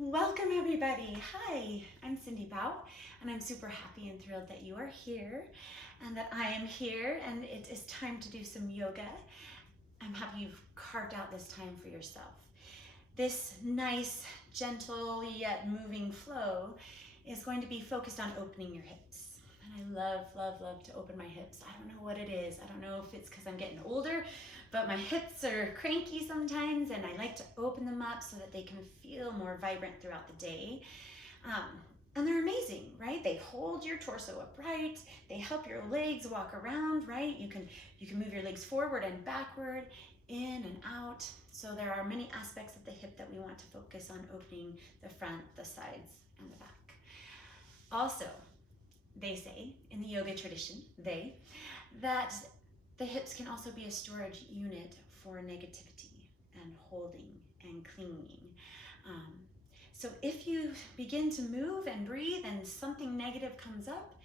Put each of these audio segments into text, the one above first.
Welcome everybody. Hi, I'm Cindy Bough, and I'm super happy and thrilled that you are here and that I am here, and it is time to do some yoga. I'm happy you've carved out this time for yourself. This nice, gentle, yet moving flow is going to be focused on opening your hips. And I love, love, love to open my hips. I don't know what it is. I don't know if it's because I'm getting older, but my hips are cranky sometimes, and I like to open them up so that they can feel more vibrant throughout the day. And they're amazing, right? They hold your torso upright. They help your legs walk around, right? You can move your legs forward and backward, in and out. So there are many aspects of the hip that we want to focus on opening: the front, the sides, and the back. Also, they say in the yoga tradition, that the hips can also be a storage unit for negativity and holding and clinging. Um, so if you begin to move and breathe and something negative comes up,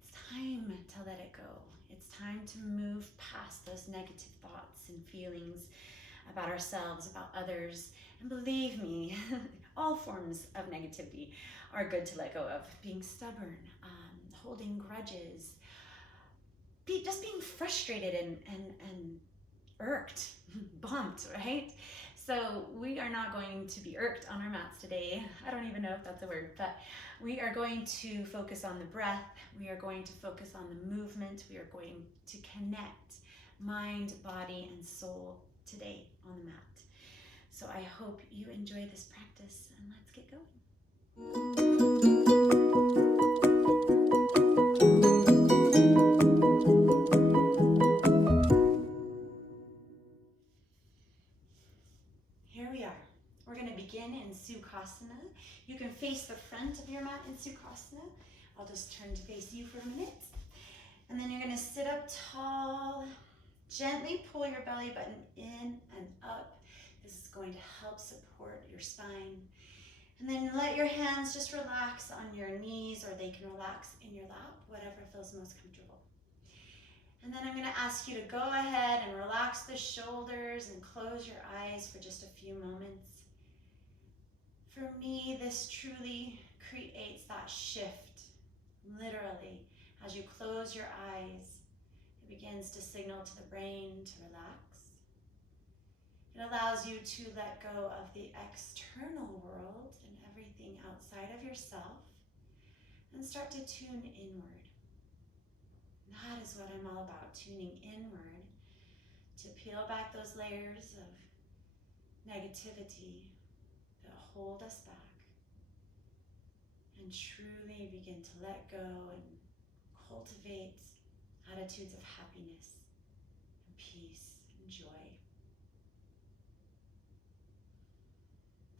it's time to let it go. It's time to move past those negative thoughts and feelings about ourselves, about others. And believe me, all forms of negativity are good to let go of. Being stubborn, holding grudges, just being frustrated and irked, bumped, right? So we are not going to be irked on our mats today. I don't even know if that's a word, but we are going to focus on the breath. We are going to focus on the movement. We are going to connect mind, body, and soul today on the mat. So I hope you enjoy this practice, and let's get going. Here we are. We're going to begin in Sukhasana. You can face the front of your mat in Sukhasana. I'll just turn to face you for a minute. And then you're going to sit up tall. Gently pull your belly button in and up. This is going to help support your spine. And then let your hands just relax on your knees, or they can relax in your lap, whatever feels most comfortable. And then I'm going to ask you to go ahead and relax the shoulders and close your eyes for just a few moments. For me, this truly creates that shift. Literally, as you close your eyes, it begins to signal to the brain to relax. It allows you to let go of the external world and everything outside of yourself and start to tune inward. That is what I'm all about, tuning inward, to peel back those layers of negativity that hold us back and truly begin to let go and cultivate attitudes of happiness and peace and joy.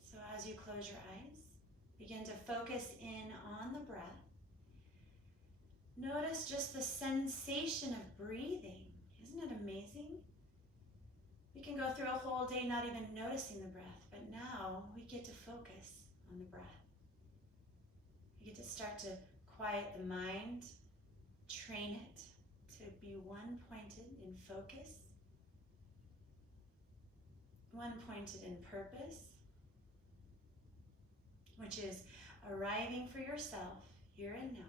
So as you close your eyes, begin to focus in on the breath. Notice just the sensation of breathing. Isn't it amazing? We can go through a whole day not even noticing the breath, but now we get to focus on the breath. We get to start to quiet the mind, train it to be one-pointed in focus, one-pointed in purpose, which is arriving for yourself here and now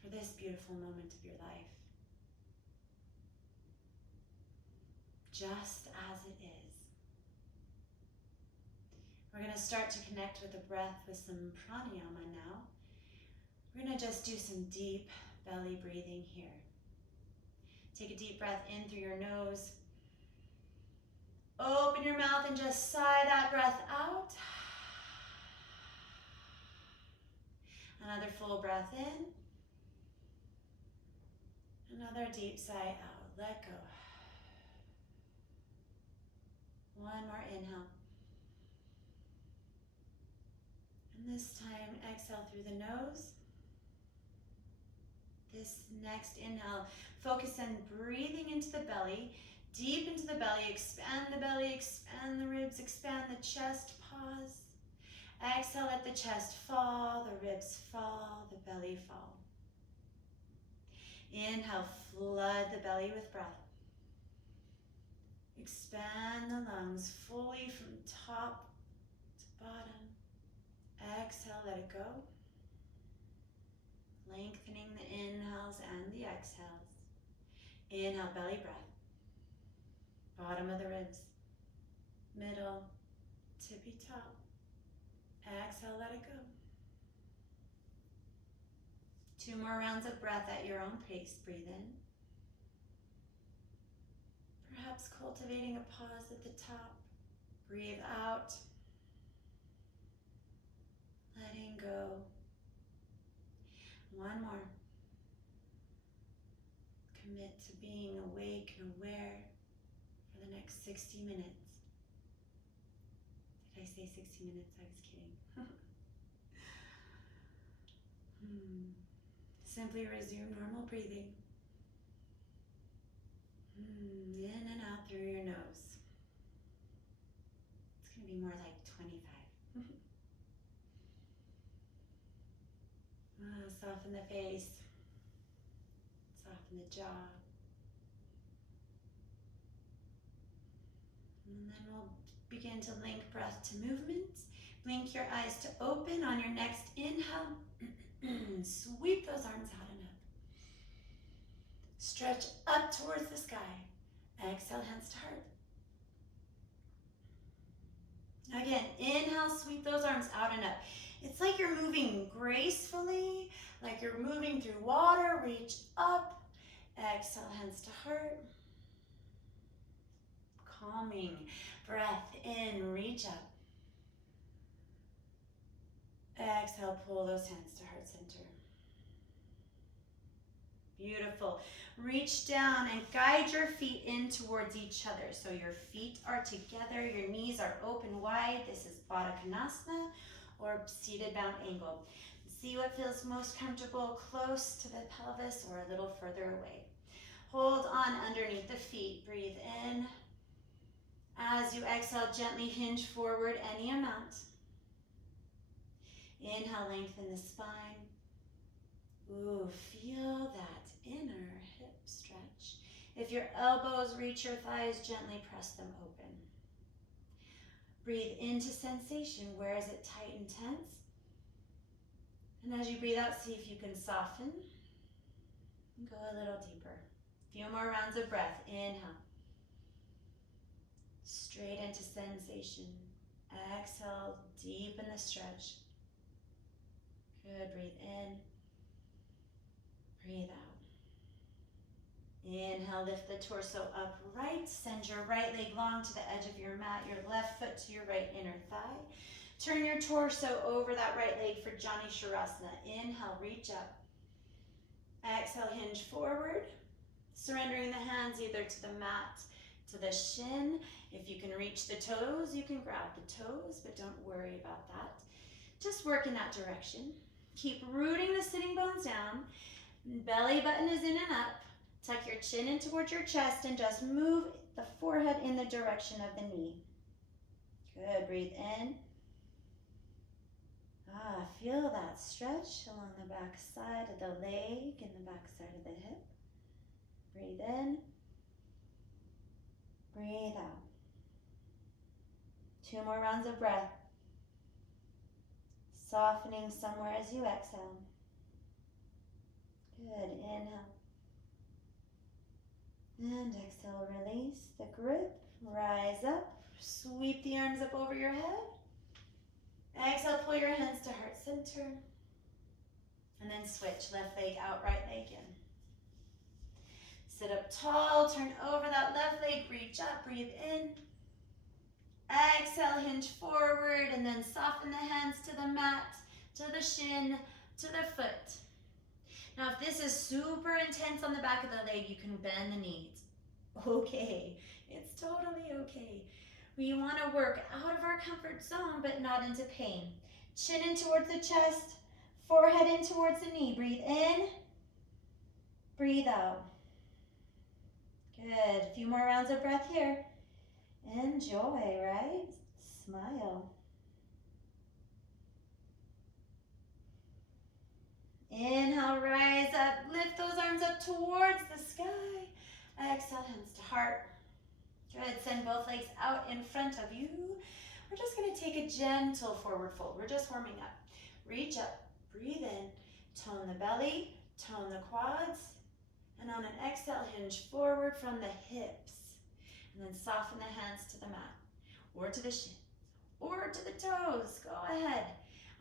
for this beautiful moment of your life, just as it is. We're going to start to connect with the breath with some pranayama now. We're going to just do some deep belly breathing here. Take a deep breath in through your nose. Open your mouth and just sigh that breath out. Another full breath in. Another deep sigh out. Let go. One more inhale. And this time, exhale through the nose. This next inhale, focus on breathing into the belly, deep into the belly, expand the ribs, expand the chest, pause. Exhale, let the chest fall, the ribs fall, the belly fall. Inhale, flood the belly with breath. Expand the lungs fully from top to bottom. Exhale, let it go. Lengthening the inhales and the exhales. Inhale, belly breath. Bottom of the ribs. Middle, tippy top. Exhale, let it go. 2 more rounds of breath at your own pace. Breathe in. Perhaps cultivating a pause at the top. Breathe out. Letting go. 1 more. Commit to being awake and aware for the next 60 minutes. Did I say 60 minutes? I was kidding. Simply resume normal breathing. In and out through your nose. It's going to be more like 25. Soften the face. Soften the jaw. And then we'll begin to link breath to movement. Blink your eyes to open on your next inhale. Sweep those arms out and up. Stretch up towards the sky. Exhale, hands to heart. Again, inhale, sweep those arms out and up. It's like you're moving gracefully, like you're moving through water. Reach up. Exhale, hands to heart. Calming breath in, reach up. Exhale, pull those hands to heart center. Beautiful. Reach down and guide your feet in towards each other. So your feet are together, your knees are open wide. This is Baugh or seated bound angle. See what feels most comfortable, close to the pelvis or a little further away. Hold on underneath the feet. Breathe in. As you exhale, gently hinge forward any amount. Inhale, lengthen the spine. Ooh, feel that inner hip stretch. If your elbows reach your thighs, gently press them open. Breathe into sensation. Where is it tight and tense? And as you breathe out, see if you can soften. And go a little deeper. A few more rounds of breath. Inhale. Straight into sensation. Exhale, deepen the stretch. Good, breathe in. Breathe out. Inhale, lift the torso upright. Send your right leg long to the edge of your mat, your left foot to your right inner thigh. Turn your torso over that right leg for Jani Shavasana. Inhale, reach up. Exhale, hinge forward. Surrendering the hands either to the mat, to the shin. If you can reach the toes, you can grab the toes, but don't worry about that. Just work in that direction. Keep rooting the sitting bones down. Belly button is in and up. Tuck your chin in towards your chest and just move the forehead in the direction of the knee. Good, breathe in. Feel that stretch along the back side of the leg and the back side of the hip. Breathe in. Breathe out. 2 more rounds of breath. Softening somewhere as you exhale. Good, inhale. And exhale, release the grip. Rise up. Sweep the arms up over your head. Exhale, pull your hands to heart center. And then switch. Left leg out, right leg in. Sit up tall. Turn over that left leg. Reach up. Breathe in. Exhale, hinge forward. And then soften the hands to the mat, to the shin, to the foot. Now, if this is super intense on the back of the leg, you can bend the knees. Okay, it's totally okay. We want to work out of our comfort zone, but not into pain. Chin in towards the chest, forehead in towards the knee. Breathe in, breathe out. Good, a few more rounds of breath here. Enjoy, right? Smile. Inhale, rise up, lift those arms up towards the sky. Exhale, hands to heart. Good, send both legs out in front of you. we're just gonna take a gentle forward fold. We're just warming up. Reach up, breathe in, tone the belly, tone the quads, and on an exhale, hinge forward from the hips. And then soften the hands to the mat, or to the shins, or to the toes. Go ahead.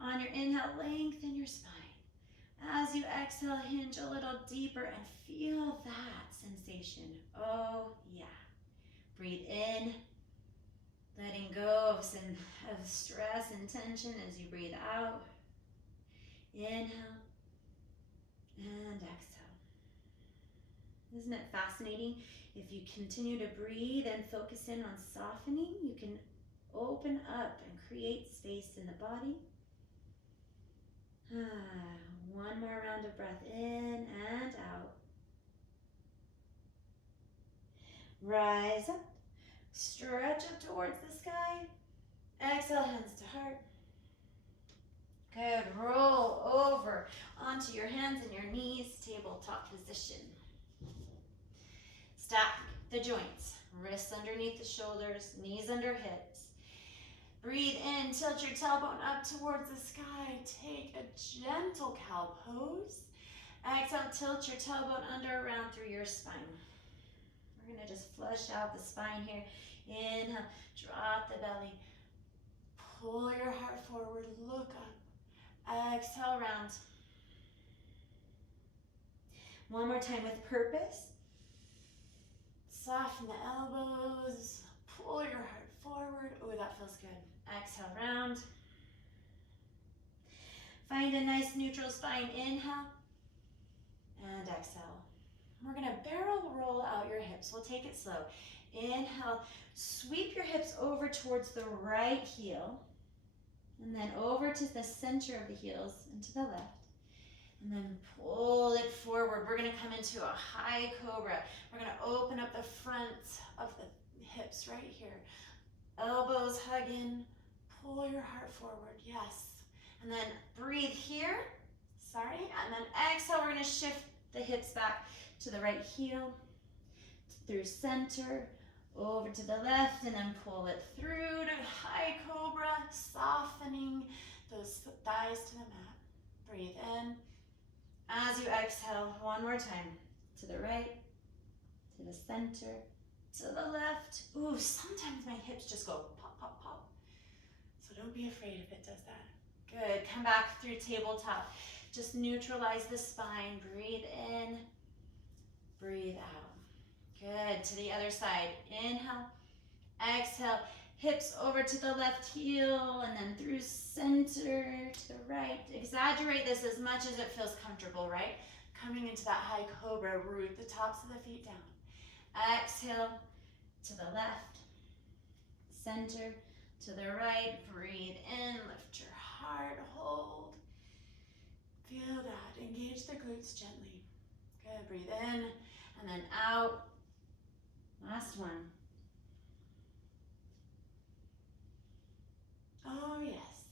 On your inhale, lengthen your spine. As you exhale, hinge a little deeper and feel that sensation. Oh, yeah. Breathe in, letting go of stress and tension as you breathe out. Inhale and exhale. Isn't it fascinating? If you continue to breathe and focus in on softening, you can open up and create space in the body. One more round of breath in and out. Rise up, stretch up towards the sky. Exhale, hands to heart. Good, roll over onto your hands and your knees, tabletop position. Stack the joints, wrists underneath the shoulders, knees under hips. Breathe in, tilt your tailbone up towards the sky. Take a gentle cow pose. Exhale, tilt your tailbone under, around through your spine. We're gonna just flush out the spine here. Inhale, drop the belly. Pull your heart forward, look up. Exhale, round. One more time with purpose. Soften the elbows, pull your heart forward. Oh, that feels good. Exhale, round. Find a nice neutral spine. Inhale and exhale. We're gonna barrel roll out your hips. We'll take it slow. Inhale, sweep your hips over towards the right heel, and then over to the center of the heels and to the left. And then pull it forward. We're gonna come into a high cobra. We're gonna open up the front of the hips right here. Elbows hug in, pull your heart forward, yes. And then breathe here, and then exhale, we're gonna shift the hips back to the right heel, through center, over to the left, and then pull it through to high cobra, softening those thighs to the mat. Breathe in. As you exhale, one more time, to the right, to the center, to the left. Ooh, sometimes my hips just go pop, pop, pop. So don't be afraid if it does that. Good, come back through tabletop. Just neutralize the spine, breathe in, breathe out. Good, to the other side. Inhale, exhale, hips over to the left heel and then through center to the right. Exaggerate this as much as it feels comfortable, right? Coming into that high cobra, root the tops of the feet down. Exhale to the left, center to the right. Breathe in, lift your heart, hold. Feel that, engage the glutes gently. Good, breathe in and then out. Last one. Oh, yes.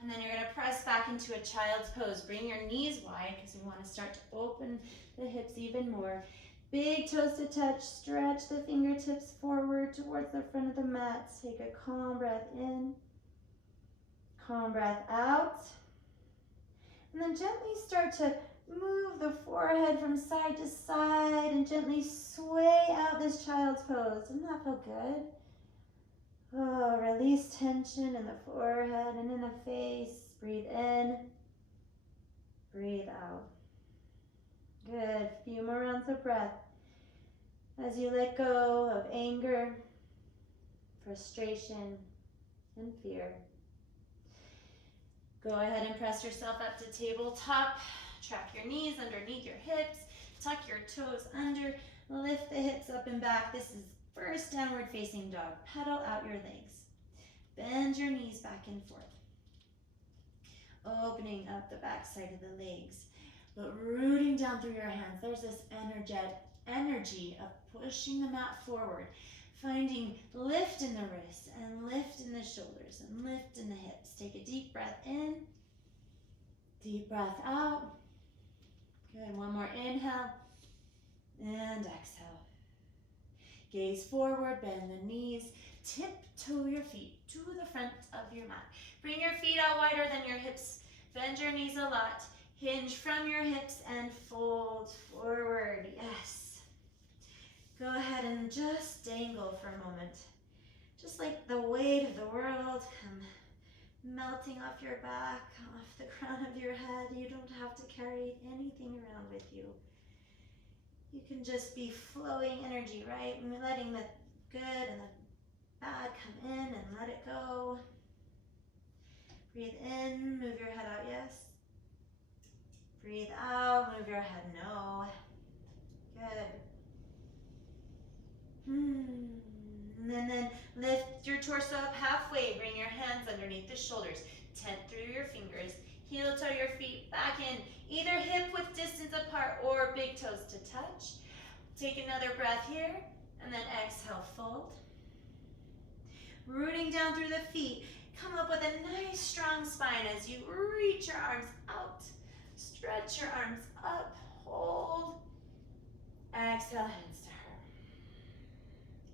And then you're gonna press back into a child's pose. Bring your knees wide because we wanna start to open the hips even more. Big toes to touch, stretch the fingertips forward towards the front of the mat. Take a calm breath in, calm breath out. And then gently start to move the forehead from side to side and gently sway out this child's pose. Doesn't that feel good? Oh, release tension in the forehead and in the face. Breathe in, breathe out. Good, few more rounds of breath. As you let go of anger, frustration, and fear. Go ahead and press yourself up to tabletop. Track your knees underneath your hips. Tuck your toes under. Lift the hips up and back. This is first downward facing dog. Pedal out your legs. Bend your knees back and forth. Opening up the back side of the legs, but rooting down through your hands. There's this energy of pushing the mat forward, finding lift in the wrists and lift in the shoulders and lift in the hips. Take a deep breath in, deep breath out. Good, one more inhale and exhale. Gaze forward, bend the knees, tiptoe your feet to the front of your mat. Bring your feet out wider than your hips. Bend your knees a lot. Hinge from your hips and fold forward. Yes. Go ahead and just dangle for a moment. Just like the weight of the world come melting off your back, off the crown of your head. You don't have to carry anything around with you. You can just be flowing energy, right? Letting the good and the bad come in and let it go. Breathe in, move your head out, yes. Breathe out, move your head, no. Good. And then lift your torso up halfway. Bring your hands underneath the shoulders. Tent through your fingers. Heel toe your feet back in. Either hip width distance apart or big toes to touch. Take another breath here. And then exhale, fold. Rooting down through the feet. Come up with a nice strong spine as you reach your arms out. Stretch your arms up. Hold. Exhale, hands to heart.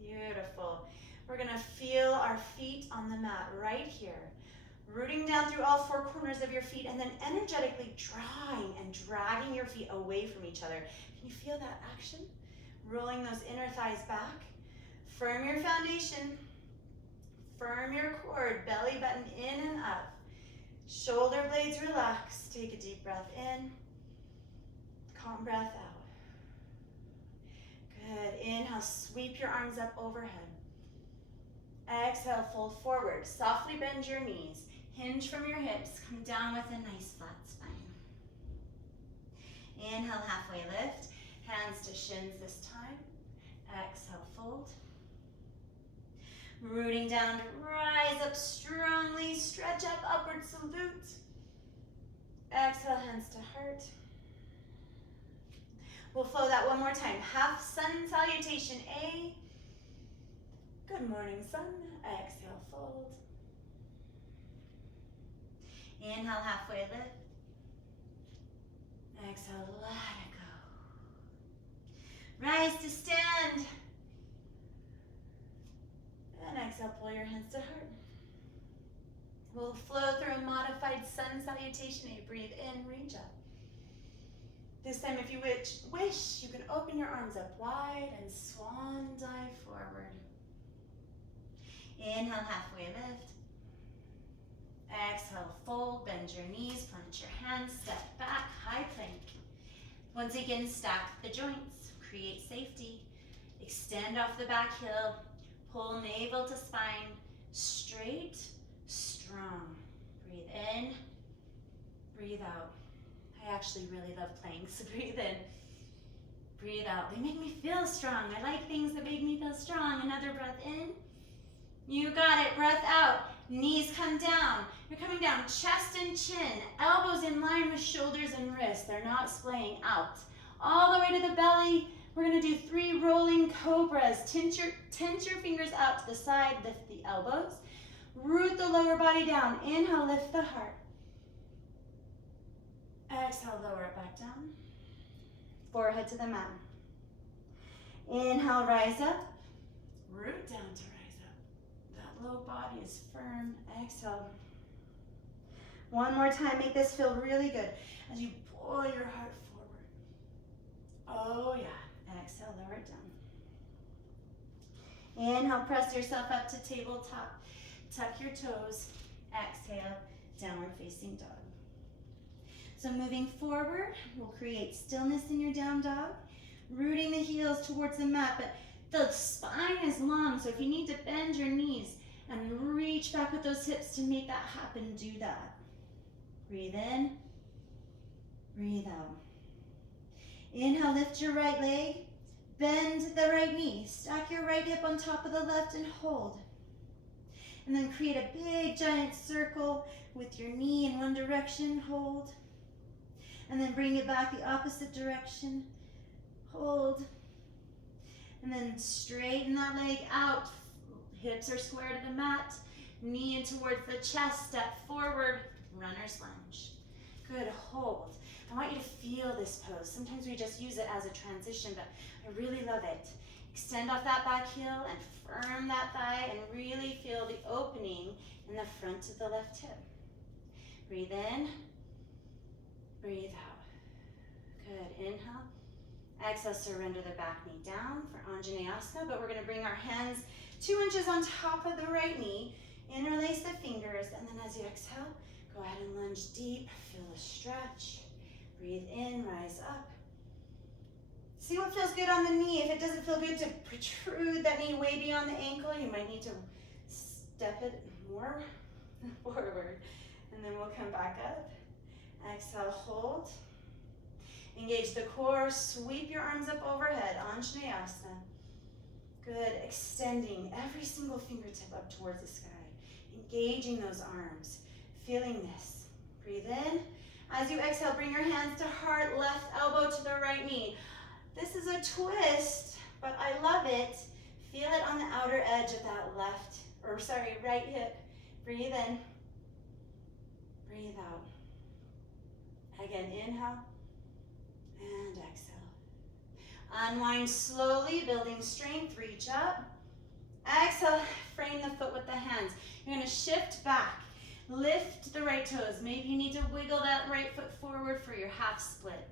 Beautiful. We're going to feel our feet on the mat right here. Rooting down through all four corners of your feet and then energetically drawing and dragging your feet away from each other. Can you feel that action? Rolling those inner thighs back. Firm your foundation. Firm your core. Belly button in and up. Shoulder blades relax. Take a deep breath in. Calm breath out. Good. Inhale, sweep your arms up overhead. Exhale, fold forward. Softly bend your knees. Hinge from your hips. Come down with a nice flat spine. Inhale, halfway lift. Hands to shins this time. Exhale, fold. Rooting down to rise up strongly. Stretch up, upward salute. Exhale, hands to heart. We'll flow that one more time. Half sun salutation, A. Good morning, sun. Exhale, fold. Inhale, halfway lift. Exhale, let it go. Rise to stand. And exhale, pull your hands to heart. We'll flow through a modified sun salutation, A. Breathe in, reach up. This time, if you wish, you can open your arms up wide and swan dive forward. Inhale, halfway lift. Exhale, fold, bend your knees, plant your hands, step back, high plank. Once again, stack the joints, create safety. Extend off the back heel, pull navel to spine, straight, strong. Breathe in, breathe out. I actually really love planks, so breathe in, breathe out. They make me feel strong. I like things that make me feel strong. Another breath in. You got it, breath out. Knees come down. You're coming down, chest and chin, elbows in line with shoulders and wrists. They're not splaying out. All the way to the belly. We're gonna do 3 rolling cobras. Tense your fingers out to the side, lift the elbows. Root the lower body down. Inhale, lift the heart. Exhale, lower it back down. Forehead to the mat. Inhale, rise up. Root down to rise up. That low body is firm. Exhale. One more time. Make this feel really good as you pull your heart forward. Oh yeah. Exhale, lower it down. Inhale, press yourself up to tabletop. Tuck your toes. Exhale, downward facing dog. So moving forward, we'll create stillness in your down dog, rooting the heels towards the mat, but the spine is long, so if you need to bend your knees and reach back with those hips to make that happen, do that. Breathe in, breathe out. Inhale, lift your right leg, bend the right knee, stack your right hip on top of the left and hold. And then create a big giant circle with your knee in one direction, hold. And then bring it back the opposite direction, hold. And then straighten that leg out. Hips are square to the mat, knee in towards the chest, step forward, runner's lunge. Good, hold. I want you to feel this pose. Sometimes we just use it as a transition, but I really love it. Extend off that back heel and firm that thigh and really feel the opening in the front of the left hip. Breathe in, breathe out. Good, inhale. Exhale, surrender the back knee down for Anjaneyasana, but we're gonna bring our hands 2 inches on top of the right knee, interlace the fingers, and then as you exhale, go ahead and lunge deep, feel the stretch. Breathe in, rise up. See what feels good on the knee. If it doesn't feel good to protrude that knee way beyond the ankle, you might need to step it more forward. And then we'll come back up. Exhale, hold. Engage the core, sweep your arms up overhead, Anjaneyasana. Good, extending every single fingertip up towards the sky. Engaging those arms, feeling this. Breathe in. As you exhale, bring your hands to heart, left elbow to the right knee. This is a twist, but I love it. Feel it on the outer edge of that right hip. Breathe in, breathe out. Again, inhale and exhale. Unwind slowly, building strength, reach up. Exhale, frame the foot with the hands. You're gonna shift back, lift the right toes. Maybe you need to wiggle that right foot forward for your half split.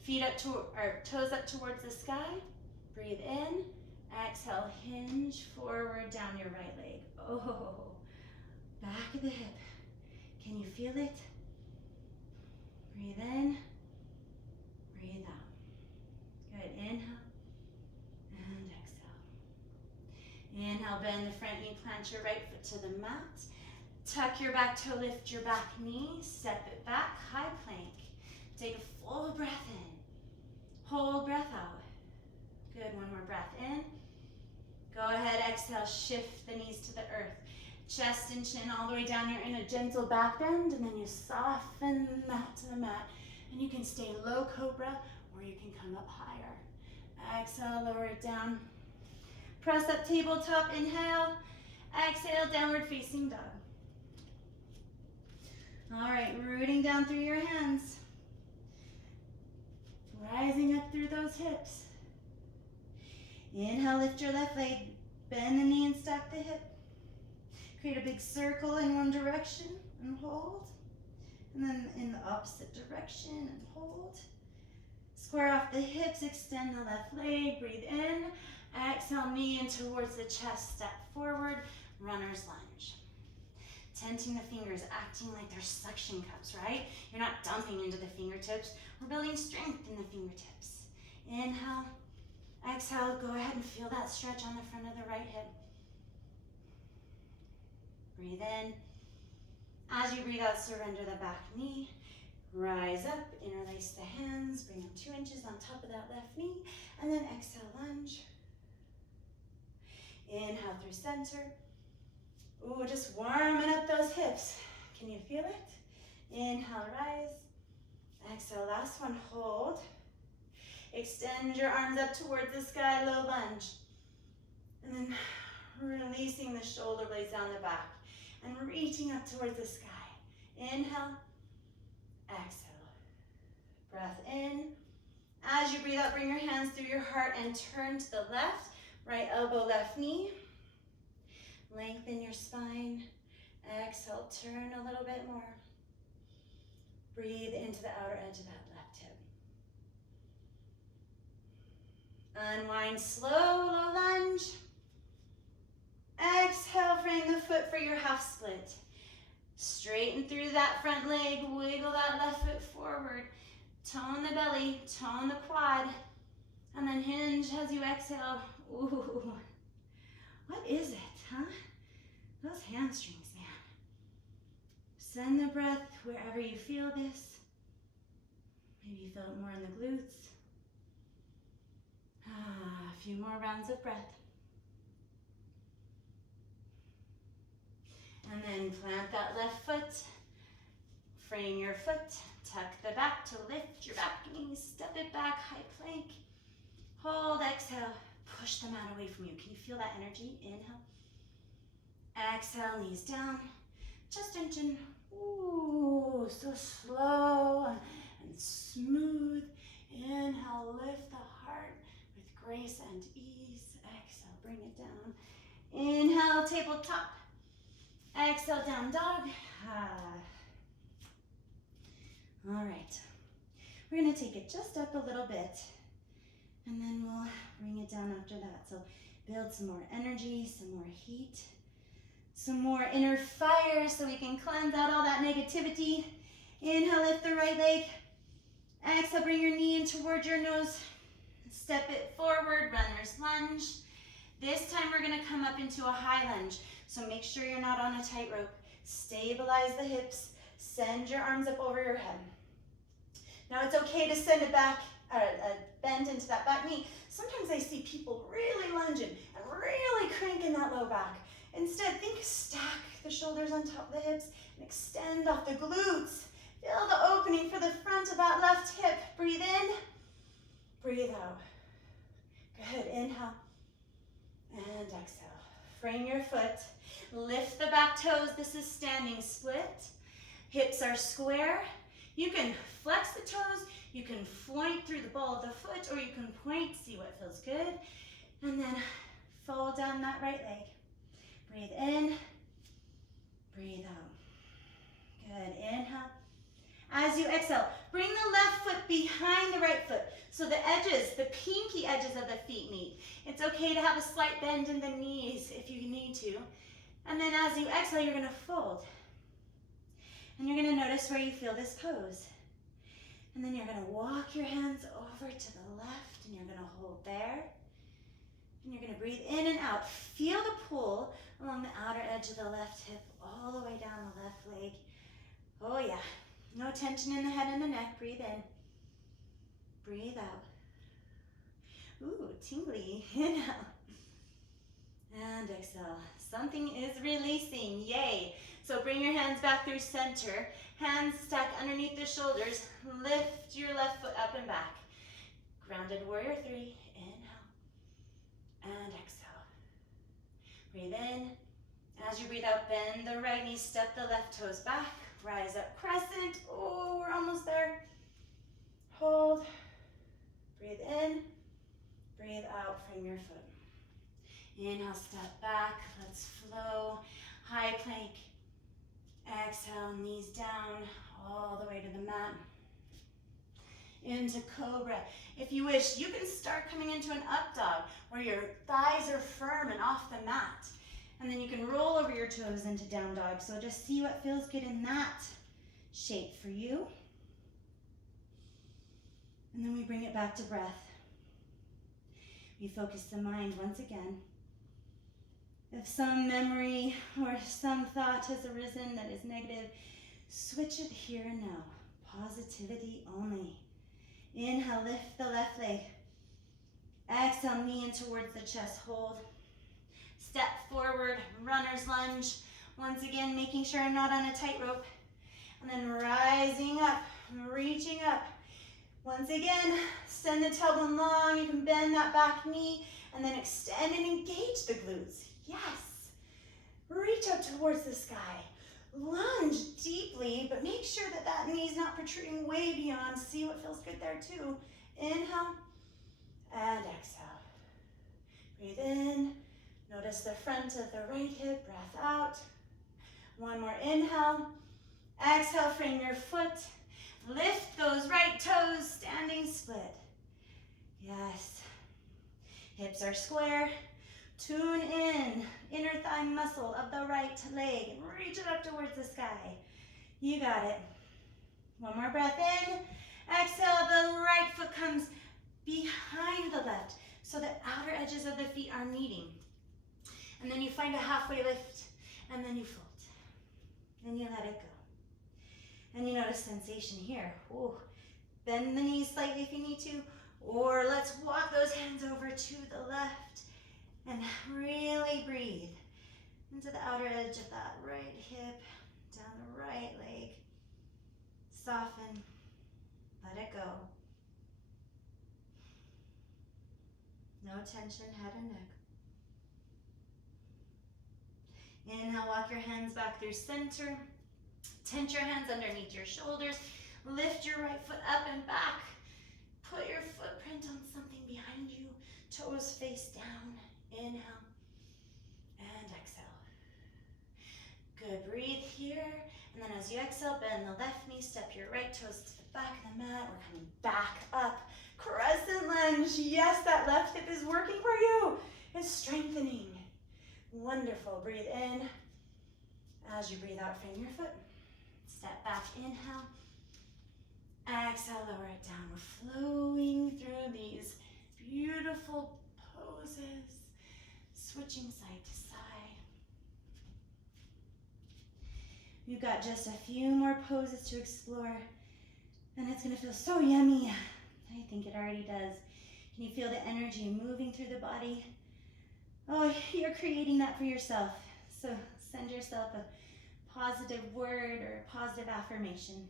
Feet up to, or toes up towards the sky. Breathe in. Exhale, hinge forward down your right leg. Oh, back of the hip. Can you feel it? Breathe in. Breathe out. Good. Inhale and exhale. Inhale, bend the front knee, plant your right foot to the mat. Tuck your back toe, lift your back knee, step it back, high plank. Take a full breath in. Hold, breath out. Good, one more breath in. Go ahead, exhale, shift the knees to the earth. Chest and chin all the way down. You're in a gentle back bend, and then you soften that to the mat. And you can stay low cobra, or you can come up higher. Exhale, lower it down. Press up, tabletop, inhale. Exhale, downward facing dog. All right, rooting down through your hands. Rising up through those hips. Inhale, lift your left leg, bend the knee and stack the hip. Create a big circle in one direction and hold. And then in the opposite direction and hold. Square off the hips, extend the left leg, breathe in. Exhale, knee in towards the chest, step forward, runner's lunge. Tenting the fingers, acting like they're suction cups, right? You're not dumping into the fingertips. We're building strength in the fingertips. Inhale, exhale, go ahead and feel that stretch on the front of the right hip. Breathe in. As you breathe out, surrender the back knee. Rise up, interlace the hands, bring them 2 inches on top of that left knee, and then exhale, lunge. Inhale through center. Ooh, just warming up those hips. Can you feel it? Inhale, rise. Exhale, last one, hold. Extend your arms up towards the sky, low lunge. And then releasing the shoulder blades down the back and reaching up towards the sky. Inhale, exhale. Breath in. As you breathe out, bring your hands through your heart and turn to the left. Right elbow, left knee. Lengthen your spine. Exhale, turn a little bit more. Breathe into the outer edge of that left hip. Unwind, slow, low lunge. Exhale, frame the foot for your half split. Straighten through that front leg, wiggle that left foot forward. Tone the belly, tone the quad, and then hinge as you exhale. Ooh, what is it, huh? Those hamstrings, man. Send the breath wherever you feel this. Maybe you feel it more in the glutes. A few more rounds of breath. And then plant that left foot. Frame your foot. Tuck the back to lift your back knee. Step it back, high plank. Hold, exhale. Push the mat away from you. Can you feel that energy? Inhale. Exhale, knees down. Chest tension. Ooh, so slow and smooth. Inhale, lift the heart with grace and ease. tabletop. Exhale, down dog. All right. We're gonna take it just up a little bit, and then we'll bring it down after that. So build some more energy, some more heat, some more inner fire so we can cleanse out all that negativity. Inhale, lift the right leg. Exhale, bring your knee in towards your nose. Step it forward, runner's lunge. This time we're gonna come up into a high lunge. So make sure you're not on a tightrope. Stabilize the hips. Send your arms up over your head. Now it's okay to send it back, bend into that back knee. Sometimes I see people really lunging and really cranking that low back. Instead, think stack the shoulders on top of the hips and extend off the glutes. Feel the opening for the front of that left hip. Breathe in, breathe out. Good, inhale and exhale. Frame your foot, lift the back toes. This is standing split. Hips are square. You can flex the toes, you can point through the ball of the foot, or you can point, see what feels good. And then fold down that right leg. Breathe in, breathe out. Good, inhale. As you exhale, bring the left foot behind the right foot so the edges, the pinky edges of the feet meet. It's okay to have a slight bend in the knees if you need to. And then as you exhale, you're gonna fold. And you're gonna notice where you feel this pose. And then you're gonna walk your hands over to the left and you're gonna hold there. And you're gonna breathe in and out. Feel the pull along the outer edge of the left hip all the way down the left leg. Oh yeah. No tension in the head and the neck. Breathe in. Breathe out. Ooh, tingly. Inhale. And exhale. Something is releasing. Yay. So bring your hands back through center. Hands stack underneath the shoulders. Lift your left foot up and back. Grounded warrior 3. Inhale. And exhale. Breathe in. As you breathe out, bend the right knee. Step the left toes back. Rise up, crescent. Oh, we're almost there. Hold. Breathe in. Breathe out. Frame your foot. Inhale, step back. Let's flow. High plank. Exhale, knees down all the way to the mat. Into cobra. If you wish, you can start coming into an up dog where your thighs are firm and off the mat. And then you can roll over your toes into down dog. So just see what feels good in that shape for you. And then we bring it back to breath. We focus the mind once again. If some memory or some thought has arisen that is negative, switch it here and now. Positivity only. Inhale, lift the left leg. Exhale, knee in towards the chest, hold. Step forward, runner's lunge. Once again, making sure I'm not on a tightrope. And then rising up, reaching up. Once again, send the tailbone long. You can bend that back knee and then extend and engage the glutes. Yes. Reach up towards the sky. Lunge deeply, but make sure that that knee's not protruding way beyond. See what feels good there too. Inhale and exhale. Breathe in. Notice the front of the right hip. Breath out. One more inhale. Exhale, frame your foot. Lift those right toes, standing split. Yes. Hips are square. Tune in, inner thigh muscle of the right leg, and reach it up towards the sky. You got it. One more breath in. Exhale, the right foot comes behind the left, so the outer edges of the feet are meeting. And then you find a halfway lift, and then you fold. And you let it go. And you notice sensation here. Ooh. Bend the knees slightly if you need to, or let's walk those hands over to the left. And really breathe into the outer edge of that right hip, down the right leg. Soften, let it go. No tension, head and neck. Inhale, walk your hands back through center. Tense your hands underneath your shoulders. Lift your right foot up and back. Put your footprint on something behind you. Toes face down. Inhale and exhale. Good, breathe here. And then as you exhale, bend the left knee, step your right toes to the back of the mat. We're coming back up. Crescent lunge. Yes, that left hip is working for you. It's strengthening. Wonderful. Breathe in. As you breathe out, frame your foot. Step back, inhale. Exhale, lower it down. We're flowing through these beautiful poses, switching side to side. You've got just a few more poses to explore, and it's gonna feel so yummy. I think it already does. Can you feel the energy moving through the body? Oh, you're creating that for yourself. So send yourself a positive word or a positive affirmation.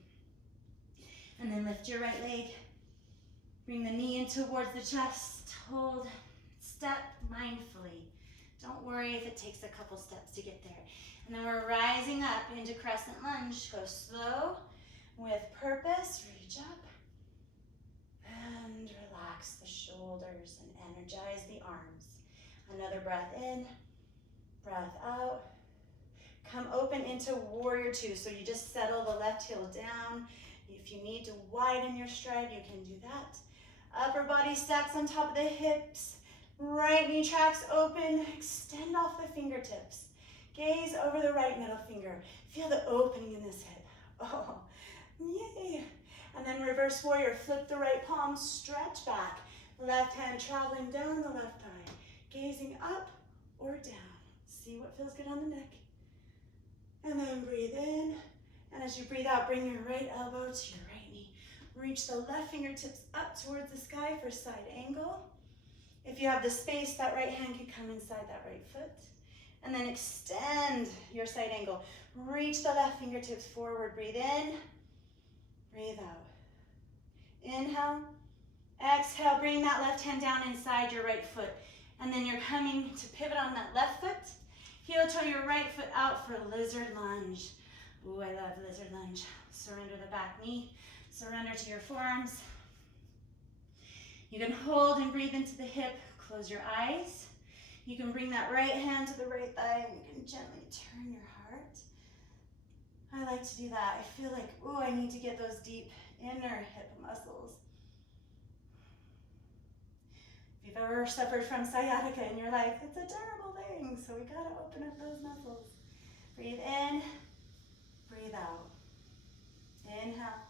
And then lift your right leg. Bring the knee in towards the chest. Hold. Step mindfully. Don't worry if it takes a couple steps to get there. And then we're rising up into crescent lunge. Go slow with purpose. Reach up. And relax the shoulders and energize the arms. Another breath in. Breath out. Come open into warrior two. So you just settle the left heel down. If you need to widen your stride, you can do that. Upper body stacks on top of the hips. Right knee tracks open. Extend off the fingertips. Gaze over the right middle finger. Feel the opening in this hip. Oh, yay. And then reverse warrior. Flip the right palm, stretch back. Left hand traveling down the left thigh. Gazing up or down. See what feels good on the neck. And then breathe in. And as you breathe out, bring your right elbow to your right knee. Reach the left fingertips up towards the sky for side angle. If you have the space, that right hand can come inside that right foot. And then extend your side angle. Reach the left fingertips forward. Breathe in. Breathe out. Inhale. Exhale. Bring that left hand down inside your right foot. And then you're coming to pivot on that left foot. Heel toe your right foot out for lizard lunge. Ooh, I love lizard lunge. Surrender the back knee. Surrender to your forearms. You can hold and breathe into the hip. Close your eyes. You can bring that right hand to the right thigh and you can gently turn your heart. I like to do that. I feel like, ooh, I need to get those deep inner hip muscles. If you've ever suffered from sciatica in your life, it's a terrible thing. So we gotta open up those muscles. Breathe in. Breathe out. Inhale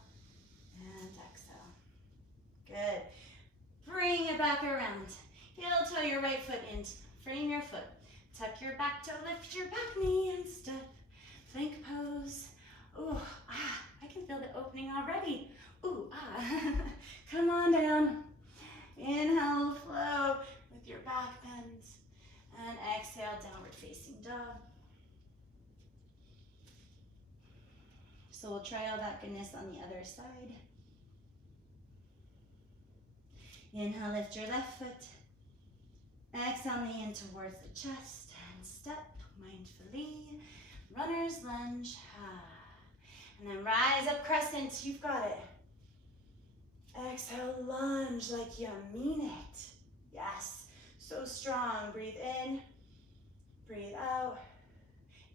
and exhale. Good. Bring it back around. Heel toe your right foot in. Frame your foot. Tuck your back toe, lift your back knee and step. Plank pose. Ooh, I can feel the opening already. Ooh, Come on down. Inhale, flow with your back bend. And exhale, downward facing dog. So we'll try all that goodness on the other side. Inhale, lift your left foot. Exhale, knee in towards the chest and step mindfully. Runner's lunge. And then rise up crescent. You've got it. Exhale, lunge like you mean it. Yes, so strong. Breathe in, breathe out.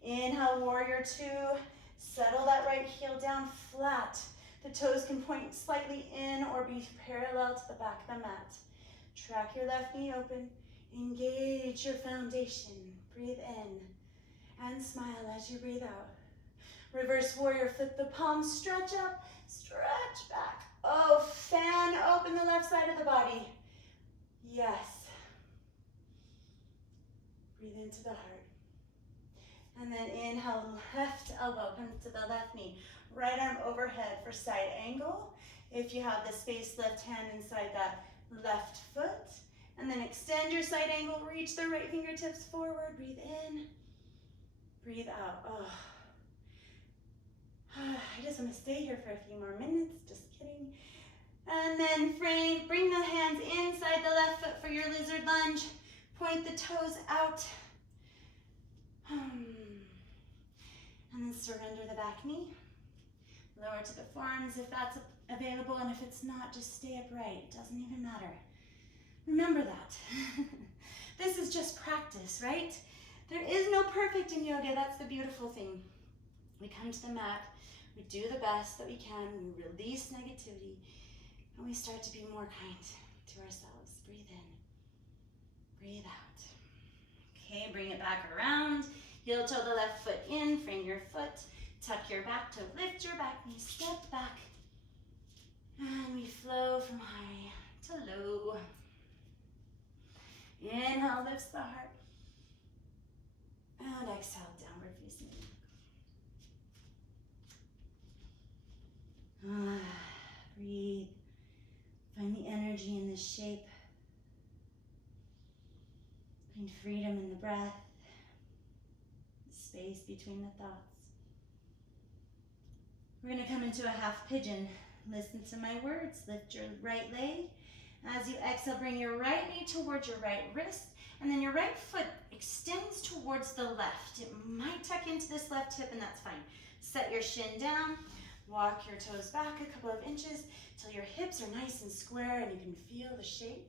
Inhale, warrior two. Settle that right heel down flat. The toes can point slightly in or be parallel to the back of the mat. Track your left knee open. Engage your foundation. Breathe in and smile as you breathe out. Reverse warrior, flip the palms, stretch up, stretch back. Oh, fan open the left side of the body. Yes. Breathe into the heart. And then inhale, left elbow comes to the left knee. Right arm overhead for side angle. If you have the space, left hand inside that left foot. And then extend your side angle, reach the right fingertips forward. Breathe in, breathe out. Oh. I just want to stay here for a few more minutes, just kidding. And then bring the hands inside the left foot for your lizard lunge. Point the toes out. And then surrender the back knee. Lower to the forearms if that's available, and if it's not, just stay upright. It doesn't even matter. Remember that. This is just practice, right? There is no perfect in yoga. That's the beautiful thing. We come to the mat, we do the best that we can, we release negativity, and we start to be more kind to ourselves. Breathe in, breathe out. Okay, bring it back around. Heel toe the left foot in, frame your foot, tuck your back toe, lift your back knee, step back. And we flow from high to low. Inhale, lifts the heart. And exhale, downward facing dog. Breathe. Find the energy in the shape. Find freedom in the breath. Space between the thoughts. We're going to come into a half pigeon. Listen to my words. Lift your right leg. As you exhale, bring your right knee towards your right wrist, and then your right foot extends towards the left. It might tuck into this left hip, and that's fine. Set your shin down. Walk your toes back a couple of inches till your hips are nice and square and you can feel the shape.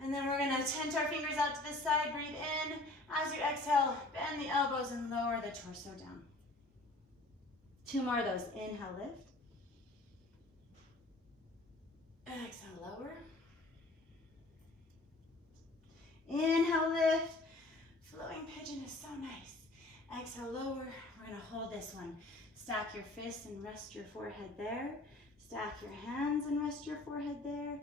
And then we're going to tent our fingers out to the side. Breathe in. As you exhale, bend the elbows and lower the torso down. 2 more of those. Inhale, lift. Exhale, lower. Inhale, lift. Flowing pigeon is so nice. Exhale, lower. We're going to hold this one. Stack your fists and rest your forehead there. Stack your hands and rest your forehead there.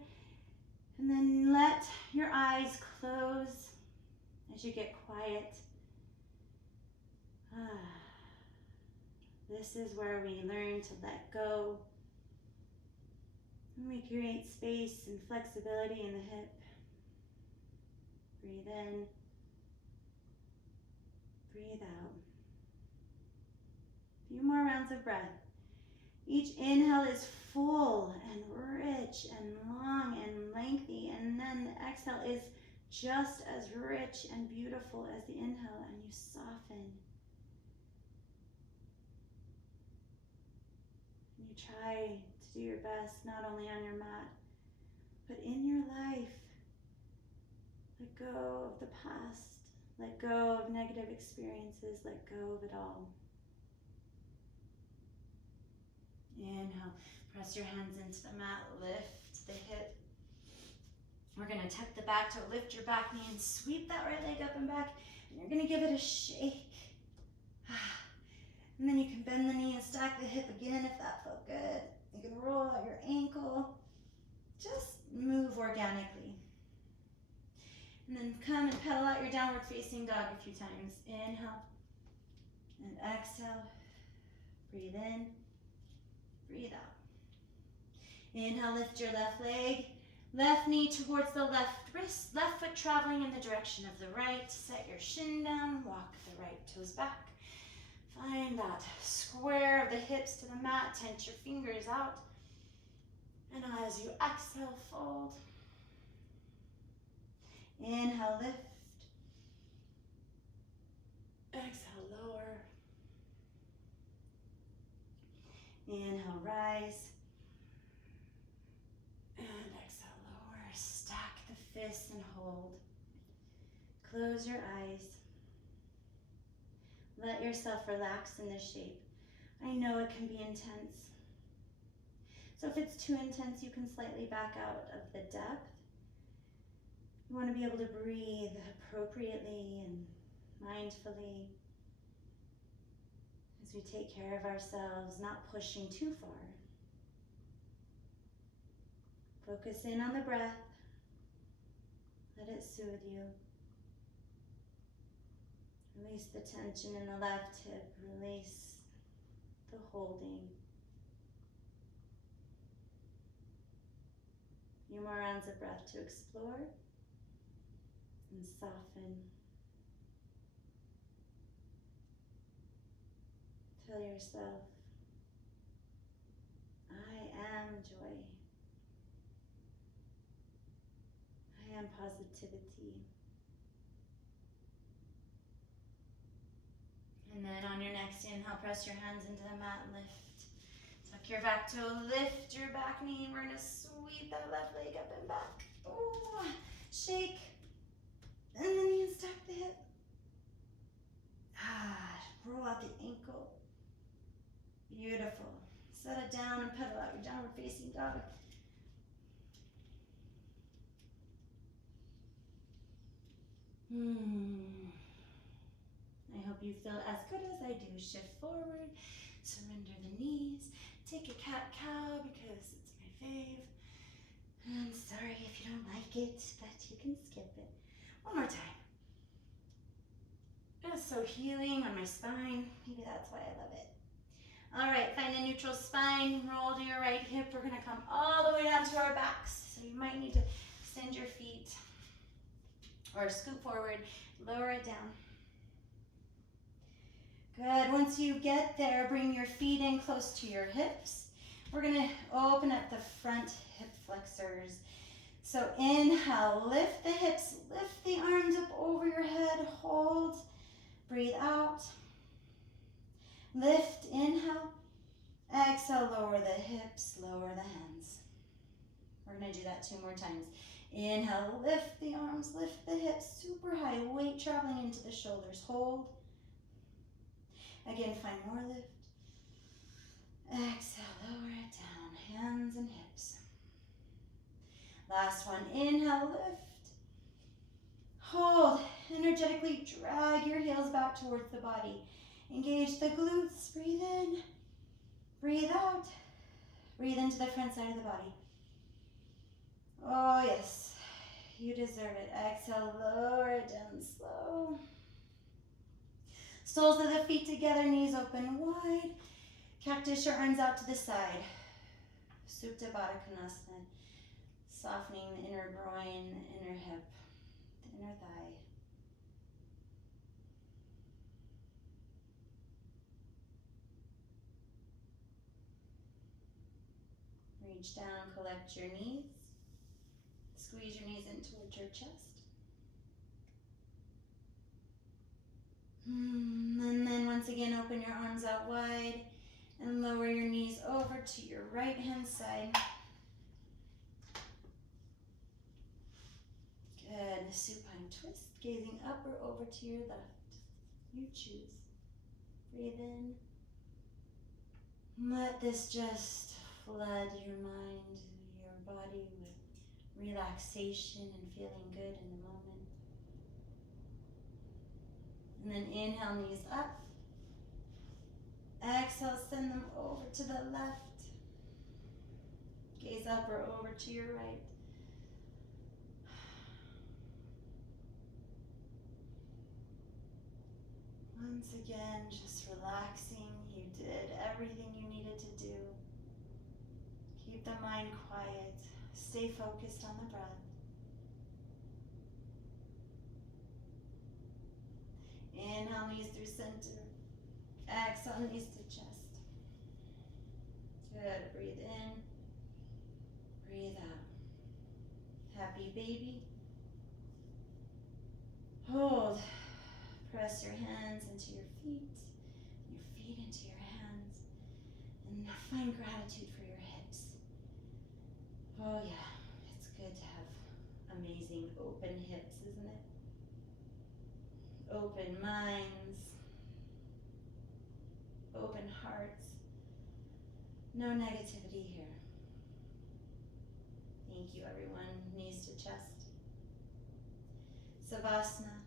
And then let your eyes close as you get quiet. This is where we learn to let go. And we create space and flexibility in the hip. Breathe in. Breathe out. A few more rounds of breath. Each inhale is full and rich and long and lengthy, and then the exhale is just as rich and beautiful as the inhale, and you soften. And you try to do your best, not only on your mat, but in your life. Let go of the past. Let go of negative experiences. Let go of it all. Inhale, press your hands into the mat, lift the hip. We're going to tuck the back toe, lift your back knee, and sweep that right leg up and back. And you're going to give it a shake. And then you can bend the knee and stack the hip again if that felt good. You can roll out your ankle. Just move organically. And then come and pedal out your downward facing dog a few times. Inhale and exhale. Breathe in. Breathe out. Inhale, lift your left leg. Left knee towards the left wrist. Left foot traveling in the direction of the right. Set your shin down. Walk the right toes back. Find that square of the hips to the mat. Tent your fingers out. And as you exhale, fold. Inhale, lift. Exhale, lower. Inhale, rise. And exhale, lower. Stack the fists and hold. Close your eyes. Let yourself relax in this shape. I know it can be intense. So if it's too intense, you can slightly back out of the depth. You want to be able to breathe appropriately and mindfully as we take care of ourselves, not pushing too far. Focus in on the breath. Let it soothe you. Release the tension in the left hip. Release the holding. A few more rounds of breath to explore and soften. Tell yourself, I am joy. I am positivity. And then on your next inhale, press your hands into the mat and lift. Tuck your back toe, lift your back knee. We're gonna sweep that left leg up and back. Ooh, shake. And then you can stack the hip. Roll out the ankle. Beautiful. Set it down and pedal out your downward facing dog. I hope you feel as good as I do. Shift forward, surrender the knees, take a cat-cow because it's my fave. I'm sorry if you don't like it, but you can skip it. One more time. It was so healing on my spine. Maybe that's why I love it. All right, find a neutral spine. Roll to your right hip. We're gonna come all the way down to our backs. So you might need to extend your feet or scoot forward, lower it down. Good, once you get there, bring your feet in close to your hips. We're gonna open up the front hip flexors. So inhale, lift the hips, lift the arms up over your head, hold, breathe out. Lift, inhale, exhale, lower the hips, lower the hands. We're gonna do that 2 more times. Inhale, lift the arms, lift the hips, super high, weight traveling into the shoulders, hold. Again, find more lift. Exhale, lower it down, hands and hips. Last one, inhale, lift. Hold, energetically drag your heels back towards the body. Engage the glutes, breathe in, breathe out. Breathe into the front side of the body. Oh yes, you deserve it. Exhale, lower it down slow. Soles of the feet together, knees open wide. Cactus your arms out to the side. Supta Baddha Konasana. Softening the inner groin, the inner hip, the inner thigh. Reach down, collect your knees. Squeeze your knees in towards your chest. And then once again, open your arms out wide and lower your knees over to your right hand side. Good, supine twist, gazing up or over to your left. You choose. Breathe in. Let this just flood your mind, your body with relaxation and feeling good in the moment. And then inhale, knees up. Exhale, send them over to the left. Gaze up or over to your right. Once again, just relaxing. You did everything you needed to do. Keep the mind quiet. Stay focused on the breath. Inhale, knees through center. Exhale, knees to chest. Good, breathe in. Breathe out. Happy baby. Hold. Press your hands into your feet into your hands, and find gratitude for your hips. Oh yeah, it's good to have amazing open hips, isn't it? Open minds, open hearts, no negativity here. Thank you everyone, knees to chest. Savasana,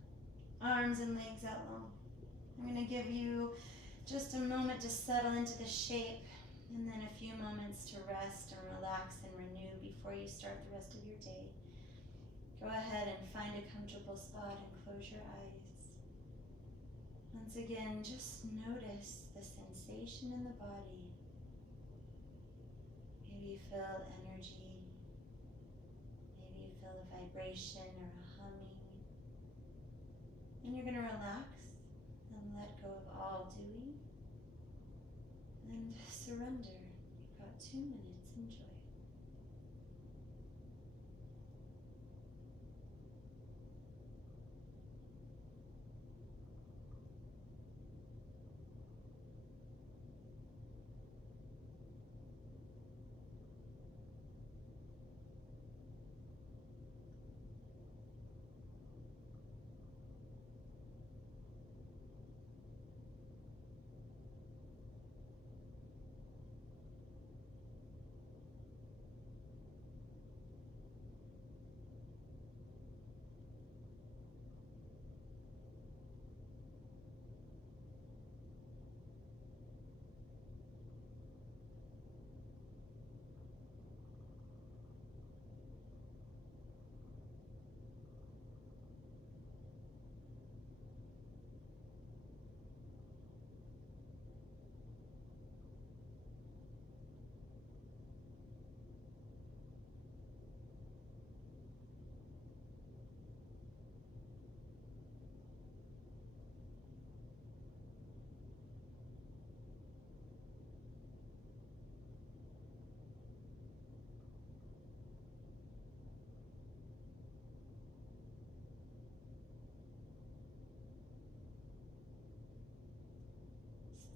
arms and legs out long. I'm going to give you just a moment to settle into the shape, and then a few moments to rest and relax and renew before you start the rest of your day. Go ahead and find a comfortable spot and close your eyes. Once again, just notice the sensation in the body. Maybe you feel energy. Maybe you feel a vibration or a humming. And you're going to relax and let go of all doing and surrender. You've got 2 minutes. Enjoy.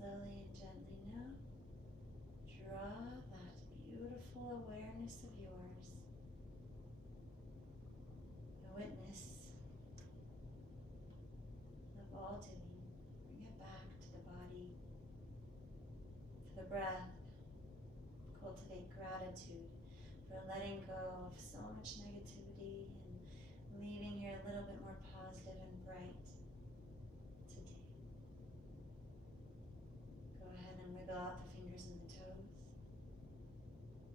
slowly and gently now, draw that beautiful awareness of yours, the witness of all doing. Bring it back to the body, to the breath. Cultivate gratitude for letting go of so much negativity and leaving here a little bit more positive and bright today. Go ahead and wiggle out the fingers and the toes.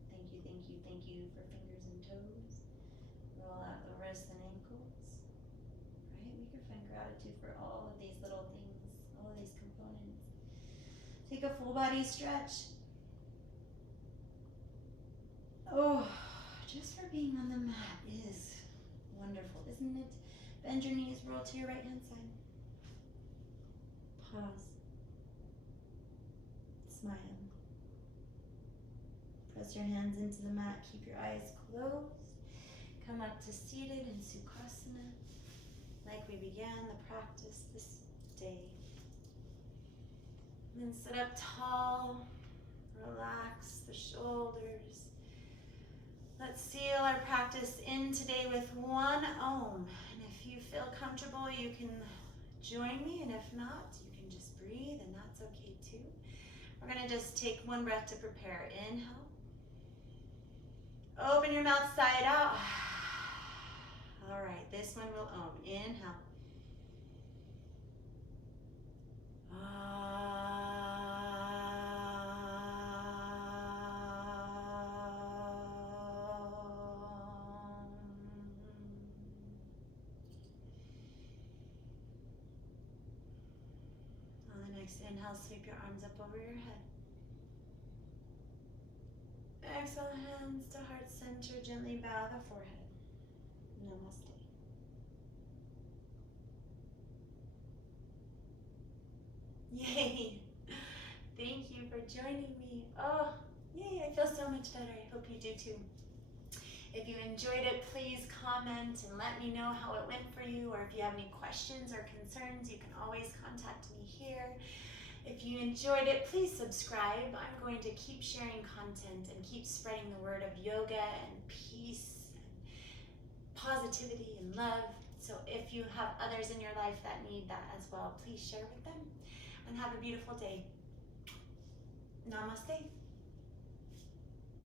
Thank you, thank you, thank you for fingers and toes. Roll out the wrists and ankles. Right? We can find gratitude for all of these little things, all of these components. Take a full body stretch. Oh, just for being on the mat is wonderful, isn't it? Bend your knees, roll to your right hand side. Pause. Smile. Press your hands into the mat, keep your eyes closed. Come up to seated in Sukhasana, like we began the practice this day. And then sit up tall, relax the shoulders. Let's seal our practice in today with one Om. And if you feel comfortable, you can join me, and if not, you can just breathe, and that's okay too. We're gonna just take one breath to prepare. Inhale. Open your mouth side out. All right, this one will Om. Inhale. On the next inhale, sweep your arms up over your head. Exhale, hands to heart center, gently bow the forehead. Namaste. Yay! Thank you for joining me. Oh, yay, I feel so much better. I hope you do too. If you enjoyed it, please comment and let me know how it went for you, or if you have any questions or concerns, you can always contact me here. If you enjoyed it, please subscribe. I'm going to keep sharing content and keep spreading the word of yoga and peace and positivity and love. So if you have others in your life that need that as well, please share with them. And have a beautiful day. Namaste.